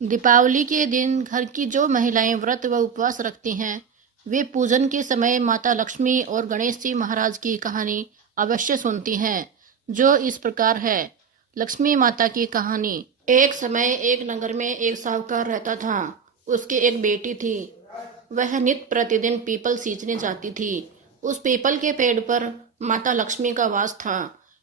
दीपावली के दिन घर की जो महिलाएं व्रत व उपवास रखती हैं, वे पूजन के समय माता लक्ष्मी और गणेश जी महाराज की कहानी अवश्य सुनती हैं, जो इस प्रकार है। लक्ष्मी माता की कहानी। एक समय एक नगर में एक साहूकार रहता था। उसकी एक बेटी थी। वह नित्य प्रतिदिन पीपल सींचने जाती थी। उस पीपल के पेड़ पर माता लक्ष्मी का वास था।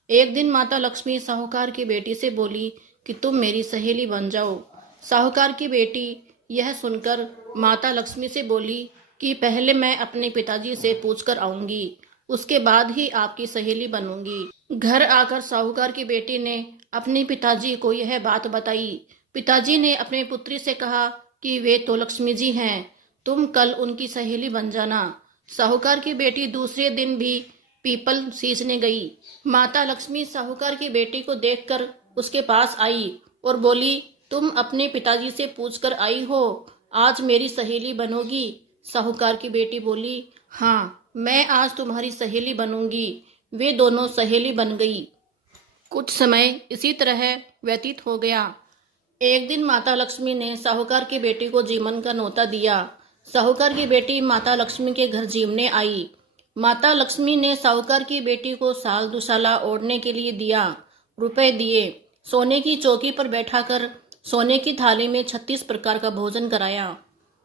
एक दिन माता लक्ष्मी साहूकार की बेटी से बोली कि तुम मेरी सहेली बन जाओ। साहूकार की बेटी यह सुनकर माता लक्ष्मी से बोली कि पहले मैं अपने पिताजी से पूछकर आऊंगी, उसके बाद ही आपकी सहेली बनूंगी। घर आकर साहूकार की बेटी ने अपने पिताजी को यह बात बताई। पिताजी ने अपने पुत्री से कहा कि वे तो लक्ष्मी जी हैं, तुम कल उनकी सहेली बन जाना। साहूकार की बेटी दूसरे दिन भी पीपल सींचने गई। माता लक्ष्मी साहूकार की बेटी को देखकर उसके पास आई और बोली, तुम अपने पिताजी से पूछकर आई हो, आज मेरी सहेली बनोगी? साहूकार की बेटी बोली, हाँ, मैं आज तुम्हारी सहेली बनूंगी। वे दोनों सहेली बन गई। कुछ समय इसी तरह व्यतीत हो गया। एक दिन माता लक्ष्मी ने साहूकार की बेटी को जीवन का न्योता दिया। साहूकार की बेटी माता लक्ष्मी के घर जीवने आई। माता लक्ष्मी ने साहूकार की बेटी को साल दुसाला ओढ़ने के लिए दिया, रुपए दिए। सोने की चौकी पर बैठाकर सोने की थाली में 36 प्रकार का भोजन कराया।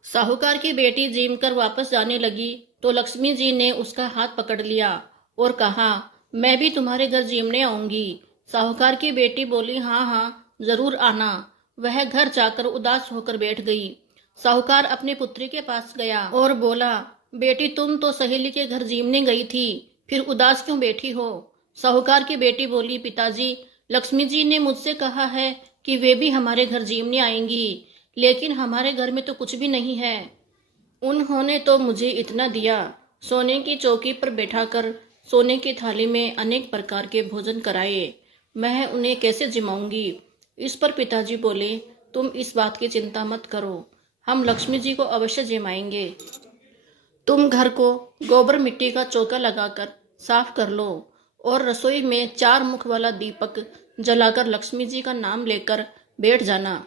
साहूकार की बेटी जीम कर वापस जाने लगी तो लक्ष्मी जी ने उसका हाथ पकड़ लिया और कहा, मैं भी तुम्हारे घर जीमने आऊंगी। साहूकार की बेटी बोली, हाँ हाँ, जरूर आना। वह घर जाकर उदास होकर बैठ गई। साहूकार अपनी पुत्री के पास गया और बोला, बेटी, तुम तो सहेली के घर जीमने गई थी, फिर उदास क्यों बैठी हो? साहूकार की बेटी बोली, पिताजी, लक्ष्मी जी ने मुझसे कहा है कि वे भी हमारे घर जीमने आएंगी, लेकिन हमारे घर में तो कुछ भी नहीं है। उन्होंने तो मुझे इतना दिया, सोने की चौकी पर बैठाकर सोने की थाली में अनेक प्रकार के भोजन कराए, मैं उन्हें कैसे जिमाऊंगी? इस पर पिताजी बोले, तुम इस बात की चिंता मत करो, हम लक्ष्मी जी को अवश्य जिमाएंगे। तुम घर को गोबर मिट्टी का चौका लगाकर साफ कर लो और रसोई में 4 मुख वाला दीपक जलाकर लक्ष्मी जी का नाम लेकर बैठ जाना।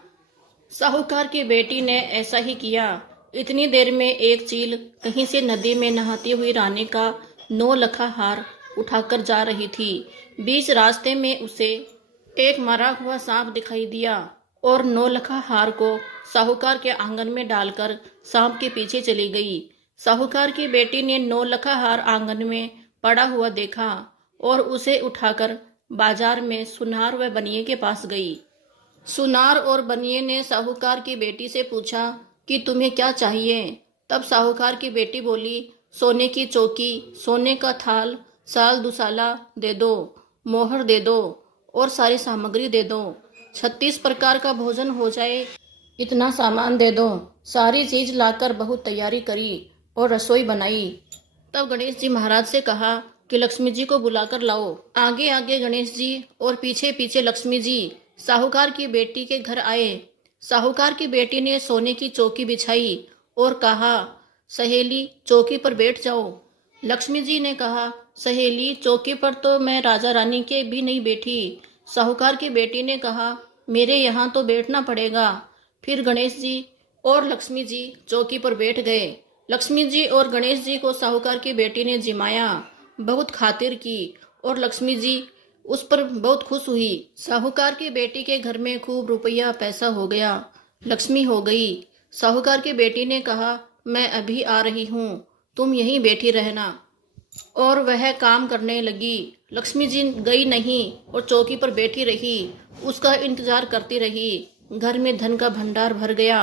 साहूकार की बेटी ने ऐसा ही किया। इतनी देर में एक चील कहीं से नदी में नहाती हुई रानी का 9 लखा हार उठाकर जा रही थी। बीच रास्ते में उसे एक मरा हुआ सांप दिखाई दिया और 9 लखा हार को साहूकार के आंगन में डालकर सांप के पीछे चली गई। साहूकार की बेटी ने 9 लखा हार आंगन में पड़ा हुआ देखा और उसे उठाकर बाजार में सुनार व बनिए के पास गई। सुनार और बनिए ने साहूकार की बेटी से पूछा कि तुम्हें क्या चाहिए? तब साहूकार की बेटी बोली, सोने की चौकी, सोने का थाल, साल दुसाला दे दो, मोहर दे दो और सारी सामग्री दे दो। 36 प्रकार का भोजन हो जाए, इतना सामान दे दो। सारी चीज लाकर बहुत तैयारी करी और रसोई बनाई। तब गणेश जी महाराज से कहा कि लक्ष्मी जी को बुलाकर लाओ। आगे आगे गणेश जी और पीछे पीछे लक्ष्मी जी साहूकार की बेटी के घर आए। साहूकार की बेटी ने सोने की चौकी बिछाई और कहा, सहेली, चौकी पर बैठ जाओ। लक्ष्मी जी ने कहा, सहेली, चौकी पर तो मैं राजा रानी के भी नहीं बैठी। साहूकार की बेटी ने कहा, मेरे यहाँ तो बैठना पड़ेगा। फिर गणेश जी और लक्ष्मी जी चौकी पर बैठ गए। लक्ष्मी जी और गणेश जी को साहूकार की बेटी ने जिमाया, बहुत खातिर की और लक्ष्मी जी उस पर बहुत खुश हुई। साहूकार की बेटी के घर में खूब रुपया पैसा हो गया, लक्ष्मी हो गई। साहूकार की बेटी ने कहा, मैं अभी आ रही हूँ, तुम यहीं बैठी रहना। और वह काम करने लगी। लक्ष्मी जी गई नहीं और चौकी पर बैठी रही, उसका इंतजार करती रही। घर में धन का भंडार भर गया।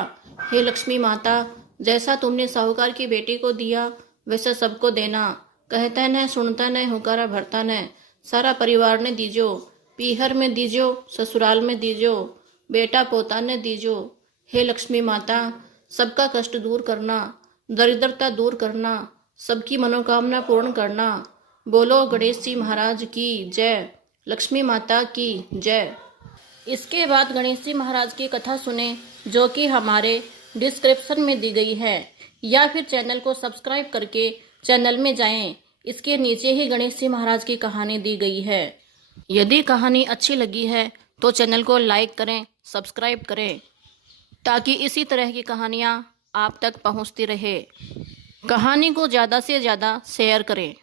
हे लक्ष्मी माता, जैसा तुमने साहूकार की बेटी को दिया वैसा सबको देना। कहता न सुनता न हुकारा भरता न, सारा परिवार ने दीजो। पीहर में दीजो, ससुराल में दीजो, बेटा पोता ने दीजो। हे लक्ष्मी माता, सबका कष्ट दूर करना, दरिद्रता दूर करना, सबकी मनोकामना पूर्ण करना। बोलो गणेश जी महाराज की जय, लक्ष्मी माता की जय। इसके बाद गणेश जी महाराज की कथा सुने, जो कि हमारे डिस्क्रिप्शन में दी गई है, या फिर चैनल को सब्सक्राइब करके चैनल में जाएं। इसके नीचे ही गणेश जी महाराज की कहानी दी गई है। यदि कहानी अच्छी लगी है तो चैनल को लाइक करें, सब्सक्राइब करें। ताकि इसी तरह की कहानियाँ आप तक पहुँचती रहे। कहानी को ज़्यादा से ज़्यादा शेयर करें।